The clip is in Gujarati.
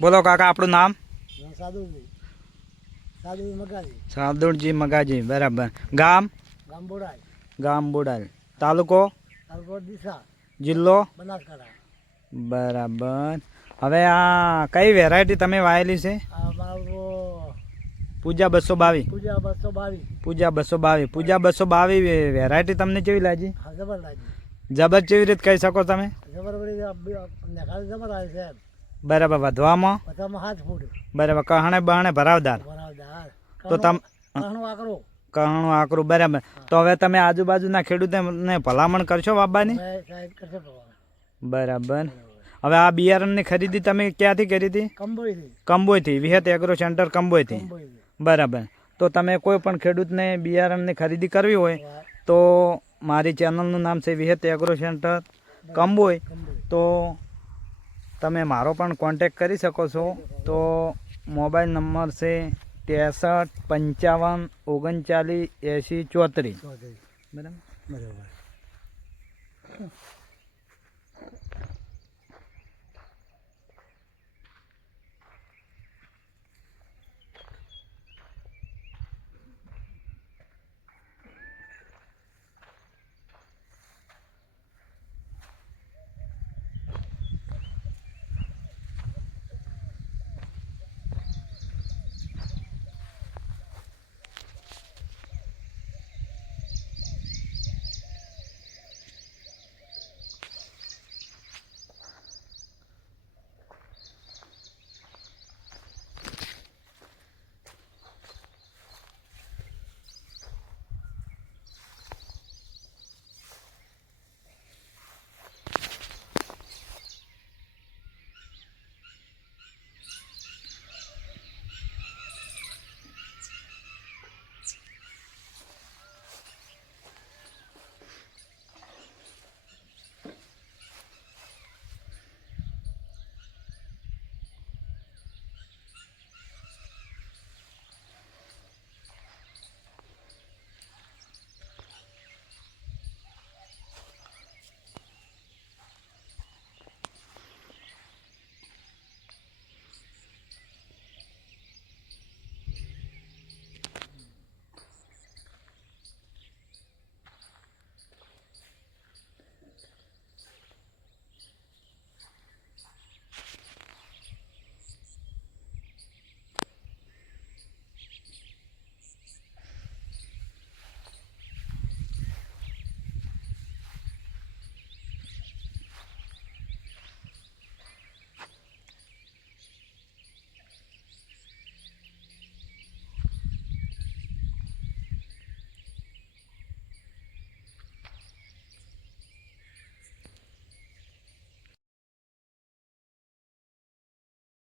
બોલો કાકા આપણું નામ? સાદુજી મગાજી. સાદુજી મગાજી, બરાબર. ગામ? ગામ બોડાલ. તાલુકો? ડીસા. જિલ્લો? બનાસકાંઠા. બરાબર. હવે આ કઈ વેરાયટી તમે વાયેલી છે? પૂજા 222. પૂજા 222. પૂજા 222 વેરાયટી તમને કેવી લાગી? જબર કેવી રીતે કહી શકો તમે? બરાબર. વધવામાં? બરાબર. કહણે બહણે ભરાવદાર. તો તમ કહણું આકરું, બરાબર. તો હવે તમે આજુબાજુના ખેડૂતોને ભલામણ કરશો બાબાની? બરાબર. હવે આ બિયારણની ખરીદી તમે ક્યાંથી કરી હતી? કંબોઈથી. વિહત એગ્રો સેન્ટર કંબોઈથી. બરાબર. તો તમે કોઈ પણ ખેડૂતને બિયારણની ખરીદી કરવી હોય તો મારી ચેનલનું નામ છે વિહત એગ્રો સેન્ટર કંબોઈ. તો તમે મારો પણ કોન્ટેક કરી શકો છો. તો મોબાઈલ નંબર છે 63 55 39 80 34. બરાબર.